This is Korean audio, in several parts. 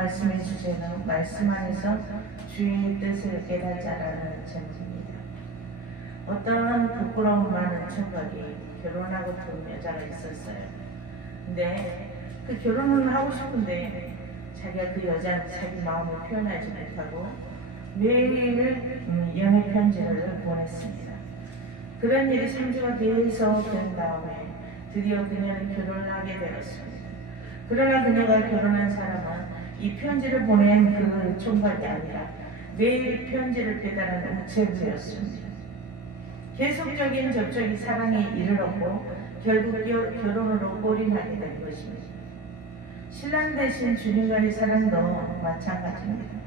말씀의 주제는 말씀 안에서 주의 뜻을 깨닫자라는 제목입니다. 어떤 부끄러움 많은 총각이 결혼하고 둔 여자가 있었어요. 근데 그 결혼을 하고 싶은데 자기가 그 여자한테 자기 마음을 표현하지 못하고 매일 연애 편지를 보냈습니다. 그런 일이 3주가 계속 된 다음에 드디어 그녀는 결혼을 하게 되었습니다. 그러나 그녀가 결혼한 사람은 이 편지를 보낸 그 총각이 아니라 매일 편지를 배달하는 우체부였습니다. 계속적인 접촉이 사랑에 이르렀고 결국 결혼으로 골인하게 된 것입니다. 신랑 대신 주님과의 사랑도 마찬가지입니다.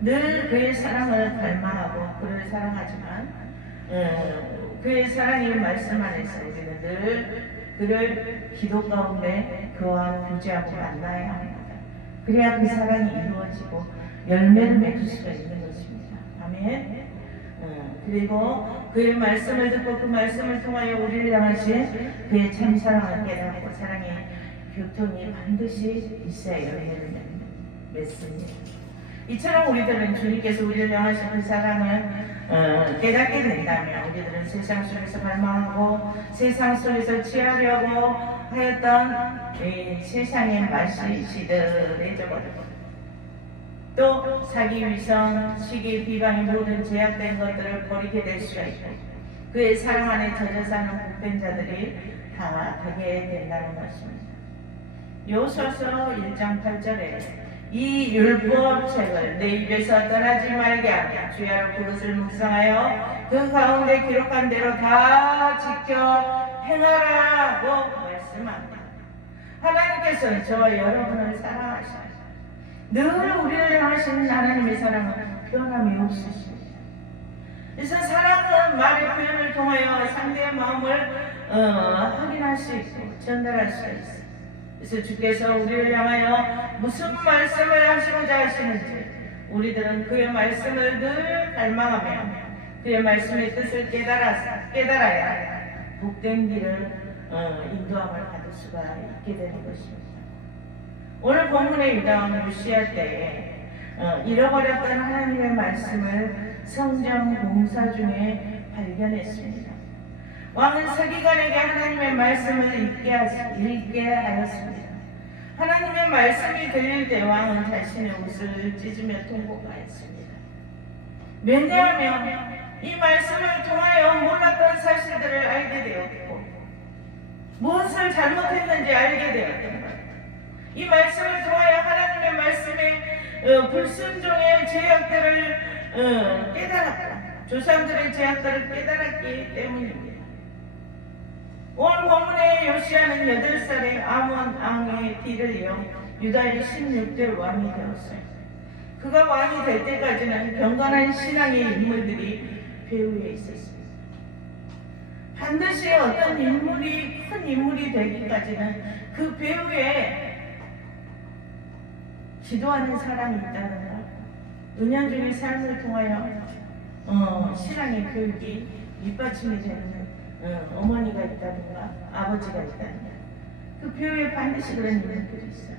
늘 그의 사랑을 갈망하고 그를 사랑하지만 그의 사랑의 말씀 안에서 우리는 늘 그를 기도 가운데 그와 교제하고 만나야 합니다. 그래야 그 사랑이 이루어지고 열매를 맺을 수가 있는 것입니다. 아멘. 그리고 그의 말씀을 듣고 그 말씀을 통하여 우리를 향하신 그의 참 사랑을 깨닫고 사랑의 교통이 반드시 있어야 열매를 맺습니다. 이처럼 우리들은 주님께서 우리를 향하신 그 사랑을 깨닫게 된다면 우리들은 세상 속에서 갈망하고 세상 속에서 취하려고 하였던 세상의 맛이 시들해져버리고 또 사기, 위선, 시기, 비방이 모든 제약된 것들을 버리게 될 수가 있고 그의 사랑 안에 젖어 사는 복된 자들이 다 되게 된다는 것입니다. 여호수아서 1장 8절에 이 율법책을 내 입에서 떠나지 말게 하며 주야로 그것을 묵상하여 그 가운데 기록한 대로 다 지켜 행하라고 말씀합니다. 하나님께서는 저와 여러분을 사랑하십니다. 늘 우리를 향하시는 하나님의 사랑은 변함이 없으십니다. 그래서 사랑은 말의 표현을 통하여 상대의 마음을 확인할 수 있고 전달할 수 있습니다. 그래서 주께서 우리를 향하여 무슨 말씀을 하시고자 하시는지 우리들은 그의 말씀을 늘 갈망하며 그의 말씀의 뜻을 깨달아야 복된 길을 인도함을 받을 수가 있게 되는 것입니다. 오늘 본문의 유다왕 요시야 때에 잃어버렸던 하나님의 말씀을 성전 공사 중에 발견했습니다. 왕은 서기관에게 하나님의 말씀을 읽게 하였습니다. 하나님의 말씀이 들릴 때 왕은 자신의 옷을 찢으며 통곡하였습니다. 왜냐하면 이 말씀을 통하여 몰랐던 사실들을 알게 되었고 무엇을 잘못했는지 알게 되었던 것. 이 말씀을 통하여 하나님의 말씀의 불순종의 죄악들을 깨달았고 조상들의 죄악들을 깨달았기 때문입니다. 오늘 본문의 요시야는 8살의 아몬 왕의 뒤를 이어 유다의 16대 왕이 되었어요. 그가 왕이 될 때까지는 경건한 신앙의 인물들이 배후에 있었습니다. 반드시 어떤 인물이 큰 인물이 되기까지는 그 배후에 기도하는 사람이 있다는 것, 은연중의 삶을 통하여 신앙의 교육이 밑받침이 되는 어머니가 있다든가 아버지가 있다든가 그 배후에 반드시 그런 인물들이 있어요.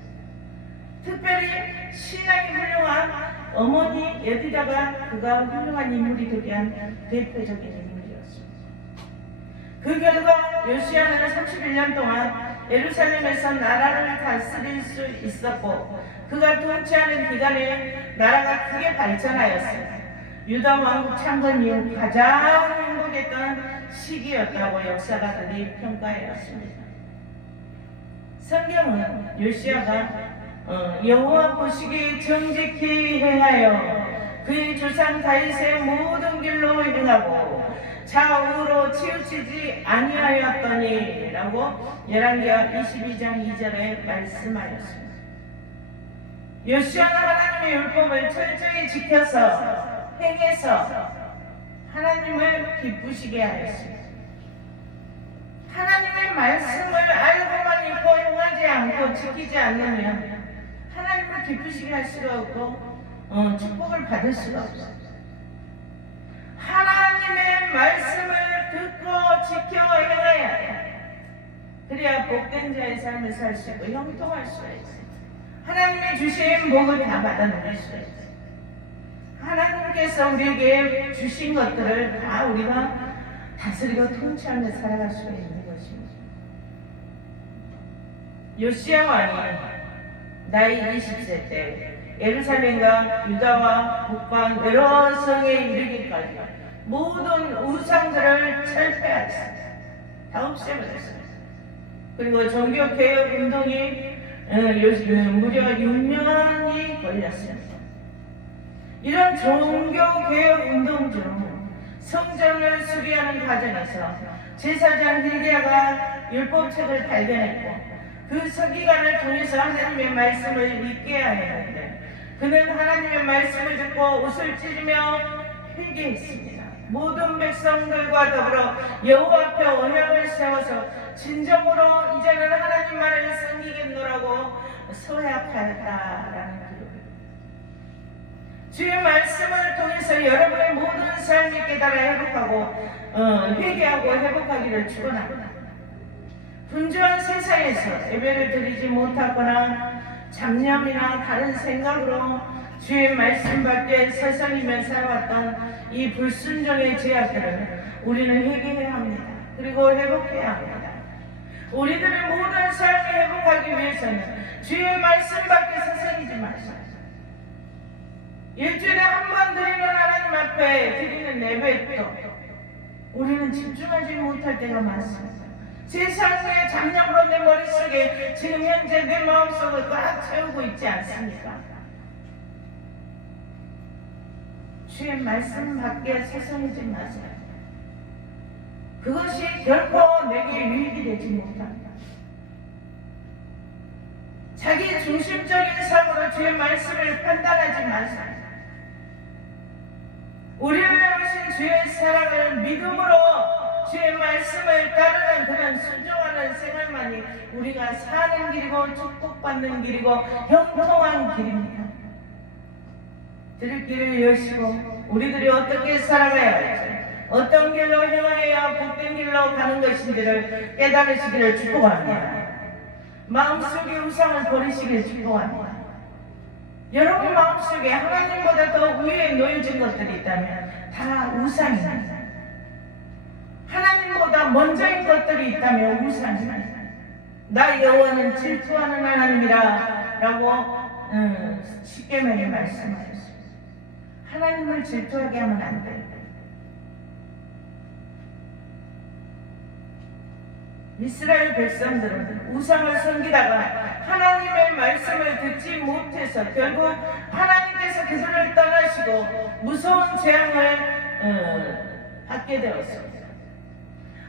특별히 신앙이 훌륭한 어머니 여기다가 그가 훌륭한 인물이 되게 한 대표적인 인물이었습니다. 그 결과 요시야는 31년 동안 예루살렘에서 나라를 다스릴 수 있었고 그가 통치하는 기간에 나라가 크게 발전하였어요. 유다 왕국 창건 이후 가장 행복했던 시기였다고 역사가들이 평가하였습니다. 성경은 요시야가 여호와 보시기에 정직히 행하여 그의 조상 다윗의 모든 길로 행하고 좌우로 치우치지 아니하였더니 라고 열왕기하 22장 2절에 말씀하였습니다. 요시야는 하나님의 율법을 철저히 지켜서 행해서 하나님을 기쁘시게 하였습니다. 하나님의 말씀을 알고만 있고 행하지 않고 지키지 않으면 하나님을 기쁘시게 할 수가 없고 축복을 받을 수가 없어요. 하나님의 말씀을 듣고 지켜 행해야 해요. 그래야 복된 자의 삶을 살 수 있고 형통할 수가 있어요. 하나님이 주신 복을 다 받아 누릴 수 있어요. 하나님께서 우리에게 주신 것들을 다 우리가 다스리고 통치하며 살아갈 수 있는 것입니다. 요시야 왕이 나이 20세 때 예루살렘과 유다와 북방 여러 성에 이르기까지 모든 우상들을 철폐하였습니다. 다 없애버렸어요. 그리고 종교개혁 운동이 무려 6년이 걸렸습니다. 이런 종교개혁 운동 중 성전을 수리하는 과정에서 제사장 hilki야가 율법책을 발견했고 그 서기관을 통해서 하나님의 말씀을 읽게 하였는데 그는 하나님의 말씀을 듣고 옷을 찢으며 회개했습니다. 모든 백성들과 더불어 여호와 앞에 언약을 세워서 진정으로 이제는 하나님만을 섬기겠노라고 서약하였다라는 기록입니다. 주의 말씀을 통해서 여러분의 모든 삶이 깨달아 회복하고 회개하고 회복하기를 축원합니다. 분주한 세상에서 예배를 드리지 못하거나 잡념이나 다른 생각으로 주의 말씀 밖에 서성이며 살아왔던 이 불순종의 죄악들을 우리는 회개해야 합니다. 그리고 회복해야 합니다. 우리들의 모든 삶을 회복하기 위해서는 주의 말씀 밖에 서성이지 마시고 일주일에 한 번 드리는 하나님 앞에 드리는 예배도 우리는 집중하지 못할 때가 많습니다. 세상의 잡념으로 내 머릿속에 지금 현재 내 마음속을 꽉 채우고 있지 않습니까? 주의 말씀 밖에 서성이지 마세요. 그것이 결코 내게 유익이 되지 못합니다. 자기 중심적인 삶으로 주의 말씀을 판단하지 마세요. 우리를 향하신 주의 사랑을 믿음으로 주의 말씀을 따르는 그런 순종하는 생활만이 우리가 사는 길이고 축복받는 길이고 형통한 길입니다. 들을 길을 여시고 우리들이 어떻게 살아가야 할지 어떤 길로 행하여야 복된 길로 가는 것인지를 깨달으시기를 축복합니다. 마음속의 우상을 버리시기를 축복합니다. 여러분 마음속에 하나님보다 더 위에 놓여진 것들이 있다면 다 우상입니다. 하나님보다 먼저인 것들이 있다면 우상입니다. 나 여호와는 질투하는 하나님이라 라고 십계명에 말씀하셨습니다. 하나님을 질투하게 하면 안 돼요. 이스라엘 백성들은 우상을 섬기다가 하나님의 말씀을 듣지 못해서 결국 하나님께서 그들을 떠나시고 무서운 재앙을 받게 되었습니다.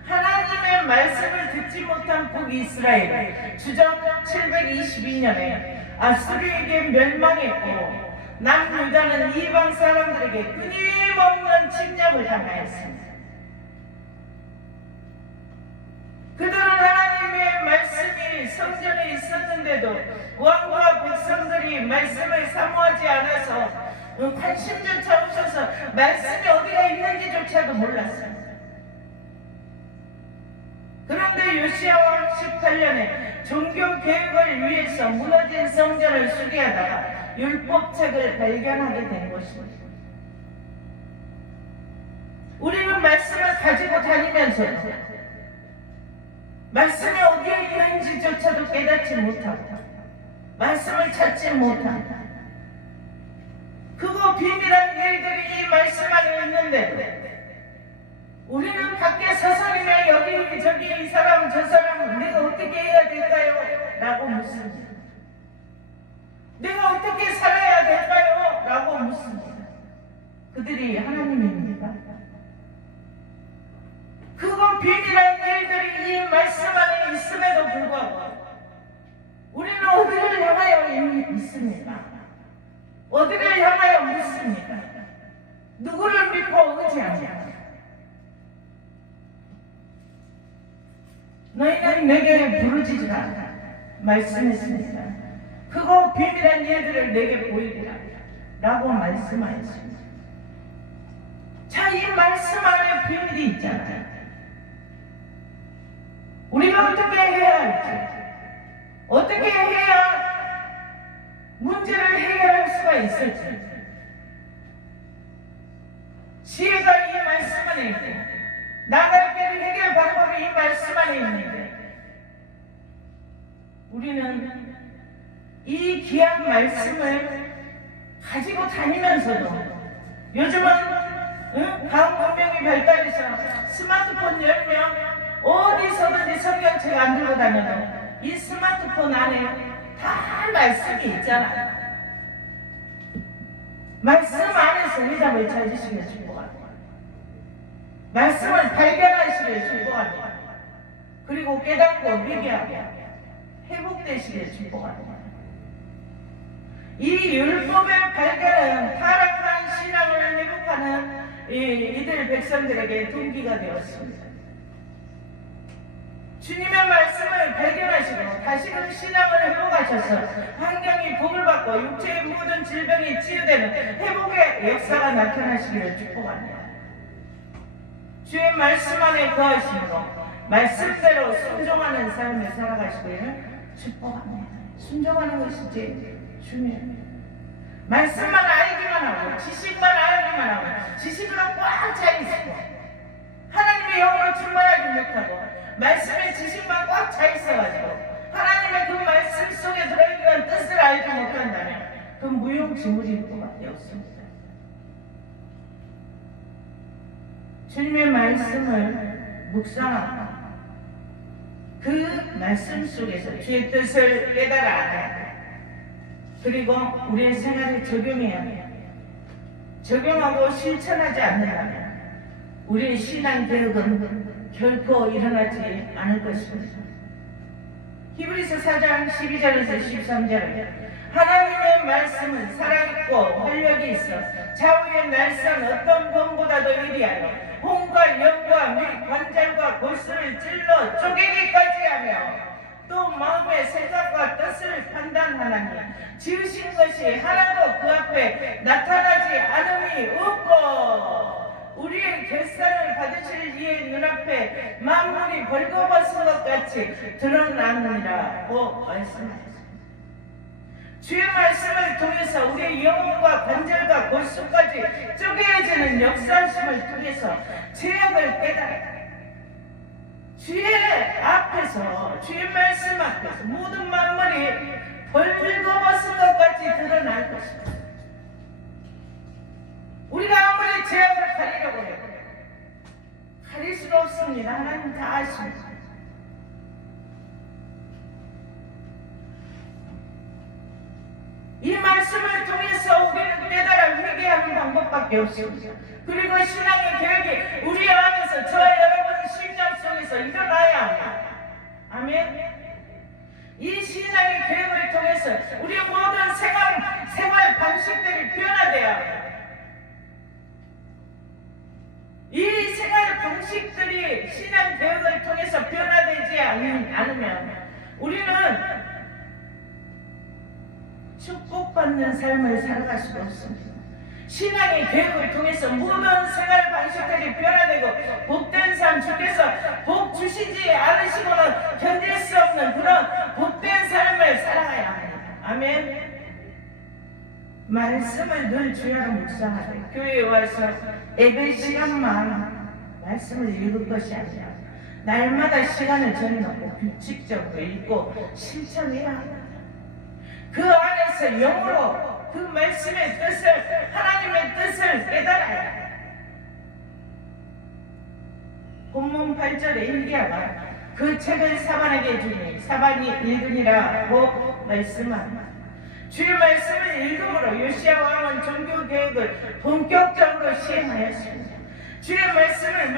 하나님의 말씀을 듣지 못한 북이스라엘은 주전 722년에 아수르에게 멸망했고 남유다는 이방 사람들에게 끊임없는 침략을 당하였습니다. 그들은 하나님의 말씀이 성전에 있었는데도 왕과 백성들이 말씀을 사모하지 않아서 관심조차 없어서 말씀이 어디가 있는지조차도 몰랐습니다. 그런데 요시야 18년에 종교 개혁을 위해서 무너진 성전을 수리하다가 율법책을 발견하게 된 것입니다. 우리는 말씀을 가지고 다니면서 말씀이 어디에 있는지조차도 깨닫지 못하고 말씀을 찾지 못합니다. 그거 비밀한 일들이 이 말씀 안에 있는데 우리는 밖에 서성이며 여기 저기 이 사람 저 사람 내가 어떻게 해야 될까요? 라고 묻습니다. 내가 어떻게 살아야 될까요? 라고 묻습니다. 그들이 하나님입니까? 그건 비밀한 일들이 이 말씀 안에 있음에도 불구하고 우리는 어디를 향하여 있습니까? 어디를 향하여 묻습니까? 누구를 믿고 의지하냐? 너희는 내게 부르짖으라 말씀했습니다. 그거 비밀한 일들을 내게 보이리라 라고 말씀하였습니다. 자, 이 말씀 안에 비밀이 있잖아요. 우리가 어떻게 해야 할지, 어떻게 해야 문제를 해결할 수가 있을지. 지혜가 이 말씀 안에 있고 나갈 길을 해결 방법이 이 말씀 안에 있는데 우리는 이 귀한 말씀을 가지고 다니면서도 요즘은 가상 문명이 발달해서 스마트폰 열면 어디서든지 성경책 안 들고 다녀도 이 스마트폰 안에 다 말씀이 있잖아요. 말씀 안에서 응답을 찾으시길 축복합니다. 말씀을 발견하시길 축복합니다. 그리고 깨닫고 회개하고 회복되시길 축복합니다. 이 율법의 발견은 타락한 신앙을 회복하는 이들 백성들에게 동기가 되었습니다. 주님의 말씀을 발견하시고 다시금 신앙을 회복하셔서 환경이 복을 받고 육체의 모든 질병이 치유되는 회복의 역사가 나타나시기를 축복합니다. 주의 말씀 안에 거하심으로 말씀대로 순종하는 삶을 살아가시기를 축복합니다. 순종하는 것이 제일 중요합니다. 말씀만 알기만 하고 지식만 알기만 하고 지식으로 꽉 차 있고 하나님의 영으로 충만하지 못하고 말씀의 지식만 꽉 차 있어가지고 하나님의 그 말씀 속에 들어있는 뜻을 알지 못한다면 그 무용지물일 수밖에 없습니다. 주님의 말씀을 묵상하고 그 말씀 속에서 주의 뜻을 깨달아 그리고 우리의 생활에 적용해야 해요. 적용하고 실천하지 않는다면 우리의 신앙 개혁은 결코 일어나지 않을 것입니다. 히브리서 4장 12절에서 13절에 하나님의 말씀은 살아있고 활력이 있어 좌우의 날선 어떤 검보다도 이리하여 혼과 영과 및 관절과 골수를 찔러 쪼개기까지 하며 또 마음의 생각과 뜻을 판단하나니 지으신 것이 하나도 그 앞에 나타나지 않음이 없고 우리의 결산을 받으실 이의 눈앞에 만물이 벌거벗은 것 같이 드러나느니라고 말씀하셨습니다. 주의 말씀을 통해서 우리의 영혼과 관절과 골수까지 쪼개어지는 역사심을 통해서 죄악을 깨달아 주의 앞에서 주의 말씀 앞에서 모든 만물이 벌거벗은 것 같이 드러날 것입니다. 우리가 아무리 죄악을 가리려고 해도 가릴 수가 없습니다. 하나님 다 아십니다. 이 말씀을 통해서 우리는 깨달아 회개하는 방법밖에 없습니다. 그리고 신앙의 계획이 우리 안에서 저와 여러분 심령 속에서 일어나야 합니다. 아멘. 이 신앙의 계획을 통해서 우리 모든 생활 방식들이 변화되어야 합니다. 이 생활 방식들이 신앙 계획을 통해서 변화되지 않으면 우리는 축복받는 삶을 살아갈 수가 없습니다. 신앙의 계획을 통해서 모든 생활 방식들이 변화되고 복된 삶 주께서 복 주시지 않으시고는 견딜 수 없는 그런 복된 삶을 살아가야 합니다. 아멘. 말씀을 늘 주야로 묵상하되 교회에 와서 예배 시간만 말씀을 읽을 것이 아니라 날마다 시간을 정해놓고 규칙적으로 읽고 실천해야 합니다. 그 안에서 영으로 그 말씀의 뜻을 하나님의 뜻을 깨달아야 합니다. 본문 8절에 일기야가 그 책을 사반에게 주니 사반이 읽으니라고 말씀합니다. 주의 말씀을 읽음으로 요시야 왕은 종교 계획을 본격적으로 시행하였습니다. 주의 말씀을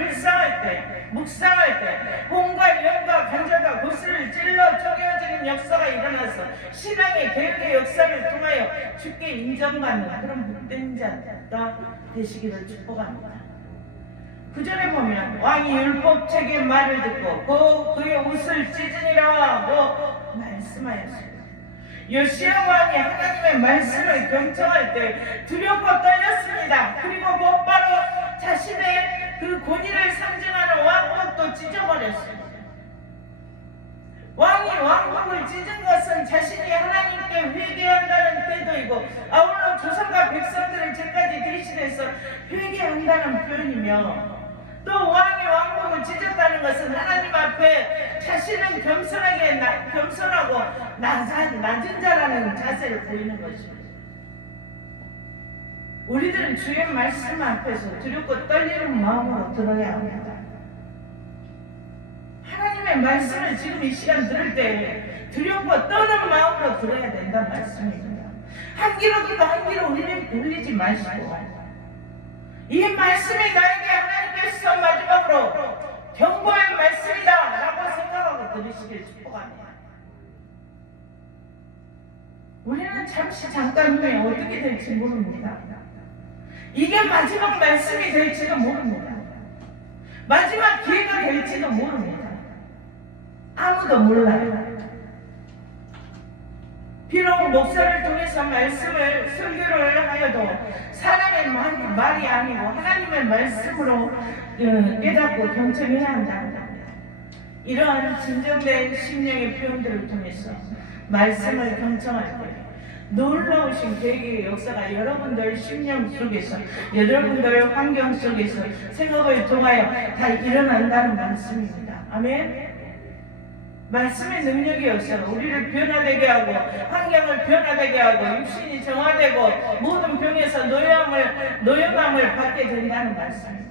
묵상할 때 혼과 영과 관절과 골수를 찔러 쪼개어지는 역사가 일어나서 신앙의 계획의 역사를 통하여 주께 인정받는 그런 복된 자가 되시기를 축복합니다. 구절에 보면 왕이 율법책의 말을 듣고 그의 옷을 찢으니라고 말씀하였습니다. 요시야 왕이 하나님의 말씀을 경청할 때 두렵고 떨렸습니다. 그리고 곧바로 자신의 그 권위를 상징하는 왕복도 찢어버렸습니다. 왕이 왕국을 찢은 것은 자신이 하나님께 회개한다는 태도이고 아울러 조상과 백성들을 죄까지 대신해서 회개한다는 표현이며, 또 왕이 왕국을 찢었다는 것은 하나님 앞에 자신은 겸손하고 낮은 자라는 자세를 보이는 것입니다. 우리들은 주의 말씀 앞에서 두렵고 떨리는 마음으로 들어야 합니다. 하나님의 말씀을 지금 이 시간 들을 때 두렵고 떠는 마음으로 들어야 된다는 말씀입니다. 한 귀로 듣고 한 귀로 울리지 마시고, 이 말씀이 나에게 하나님께서 마지막으로 경고의 말씀이다 라고 생각하고 들으시길 축복합니다. 우리는 잠깐 후에 어떻게 될지 모릅니다. 이게 마지막 말씀이 될지도 모릅니다. 마지막 기회가 될지도 모릅니다. 아무도 몰라요. 비록 목사를 통해서 말씀을 설교를 하여도 사람의 말이 아니고 하나님의 말씀으로 깨닫고 경청해야 한답니다. 이러한 진정된 심령의 표현들을 통해서 말씀을 경청할 때 놀라우신 계획의 역사가 여러분들 심령 속에서, 여러분들 환경 속에서 생각을 통하여 다 일어난다는 말씀입니다. 아멘. 말씀의 능력의 역사가 우리를 변화되게 하고 환경을 변화되게 하고 육신이 정화되고 모든 병에서 노염함을 받게 된다는 말씀입니다.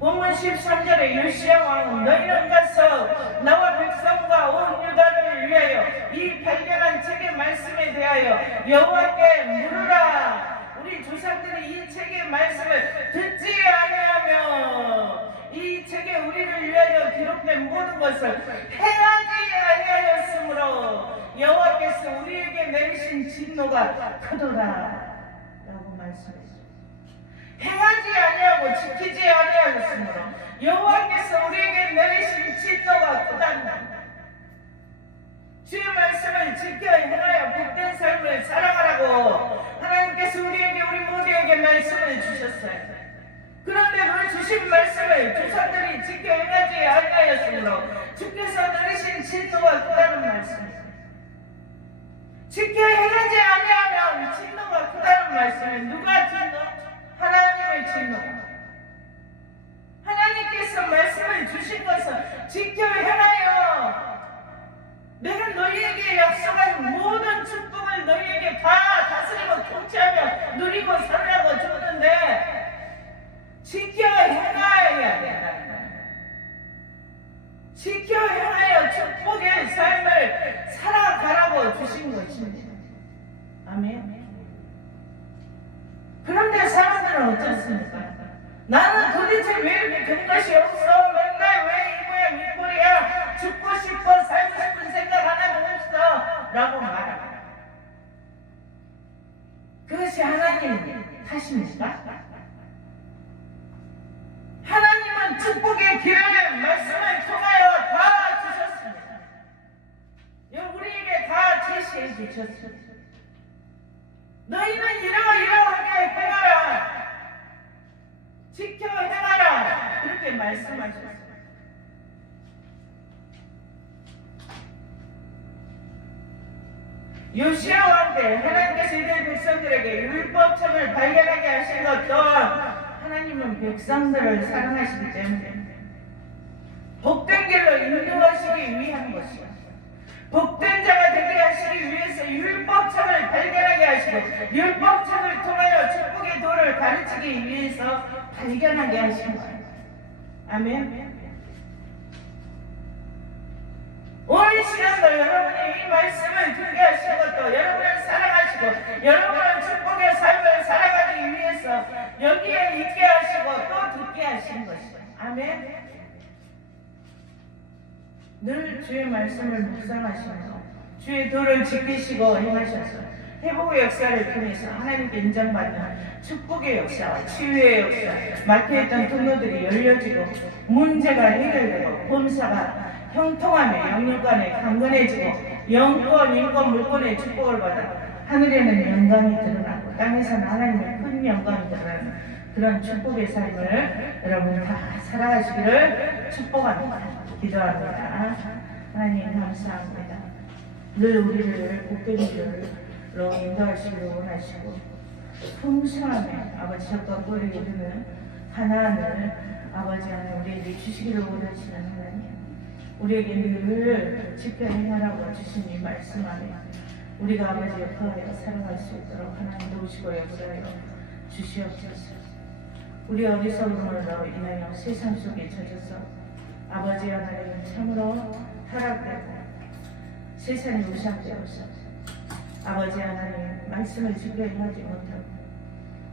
본문 13절에 요시야 왕은 너희는 가서 나와 백성과 온 유다를 위하여 이 발견한 책의 말씀에 대하여 여호와께 물으라. 우리 조상들이 이 책의 말씀을 듣지 아니하며 이 책에 우리를 위하여 기록된 모든 것을 행하지 아니하였으므로 여호와께서 우리에게 내리신 진노가 크도다 라고 말씀했습니다. 행하지 아니하고 지키지 아니하였으므로 여호와께서 우리에게 내리신 진노가 크다는 겁니다. 주의 말씀을 지켜 행하여 복된 삶을 살아가라고 하나님께서 우리 모두에게 말씀을 주셨어요. 그런데 그 주신 말씀을 조상들이 지켜 행하지 아니하였으므로 주께서 내리신 진노가 크다는 말씀입니다. 지켜 행하지 아니하면 진노가 크다는 말씀은 누가 진노? 하나님의 진노. 하나님께서 말씀을 주신 것을 지켜 행하여 내가 너희에게 약속한 모든 축복을 너희에게 다 다스리고 통치하며 누리고 살라고 줬는데 지켜 행하여야 된다. 지켜 행하여 축복의 삶을 살아가라고 주신 것입니다. 아멘. 그런데 사람들은 어떻습니까? 나는 도대체 왜 이렇게 된 것이 없어? 맨날 왜 이 모양 이 꼴이야? 죽고 싶어, 살고 싶은 생각 하나도 없어 라고 말합니다. 그것이 하나님 탓입니까? 하나님은 축복의 기회를 말씀을 통하여 다 주셨습니다. 우리에게 다 제시해 주셨습니다. 너희는 이러하게 행하라, 지켜 행하라, 그렇게 말씀하셨습니다. 요시야 왕 때 하나님께서 이스라엘 백성들에게 율법책을 발견하게 하신 것 또한 하나님은 백성들을 사랑하시기 때문에 복된 길로 인도하시기 위한 것이요, 복된 자가 되게 하시기 위해서 율법책을 발견하게 하시고 율법책을 통하여 축복의 도를 가르치기 위해서 발견하게 하신 거예요. 아멘. 오늘 시간도 여러분이 이 말씀을 듣게 하신 것도 여러분을 사랑하시고 여러분의 축복의 삶을 살아가기 위해서 여기에 있게 하시고 또 듣게 하신 것이죠. 아멘. 늘 주의 말씀을 묵상하시며 주의 도를 지키시고 행하셔서 회복의 역사를 통해서 하나님께 인정받는 축복의 역사와 치유의 역사, 막혀있던 통로들이 열려지고 문제가 해결되고 범사가 형통하며 영육간에 강건해지고 영권, 인권, 물권의 축복을 받아 하늘에는 영광이 드러나고 땅에서는 하나님의 큰 영광이 드러나는 그런 축복의 삶을 여러분 다 살아가시기를 축복합니다. 기도합니다. 하나님 감사합니다. 늘 우리를 복되기로 인도하시기를 원하시고 풍성함에 아버지 젖과 꿀이 흐르는 하나님을 아버지 하나님 우리에게 주시기를 원하시는 하나님, 우리에게 늘 지켜 행하라고 주신 이 말씀 안에 우리가 아버지의 거하여 살아갈 수 있도록 하나님 도우시고 역사하여 주시옵소서. 우리 어리석음으로 인하여 세상 속에 젖어서 아버지 하나님 참으로 타락되고 세상이 우상되어서 아버지 하나님 말씀을 지켜 행하지 못하고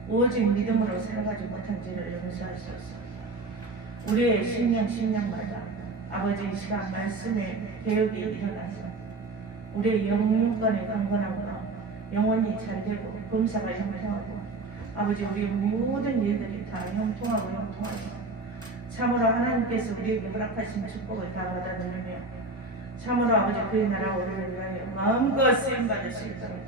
오직 믿음으로 살아가지 못한지를 용서하소서. 우리의 신령마다 아버지 이 시간 말씀의 개혁이 일어나서 우리의 영육간에 강건하고 영혼이 잘되고 범사가 형통하고 아버지 우리의 모든 일들이 다 형통하고 참으로 하나님께서 우리에게 허락하신 축복을 다 받아 누리며 참으로 아버지 그의 나라 오르를 위하여 마음껏 쓰임받을 수 있도록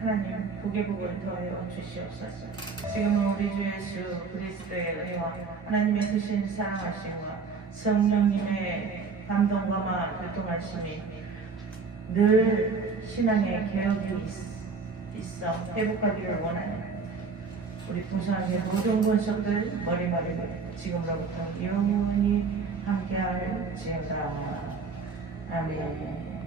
하나님 복의 복을 더하여 주시옵소서. 지금은 우리 주 예수 그리스도의 은혜와 하나님의 크신 사랑하심과 성령님의 감동과 교통하심이 늘 신앙의 개혁이 있어 회복하기를 원하는 우리 풍성하게 모든 권속들 머리머리 지금으로부터 영원히 함께할지어다. 아멘.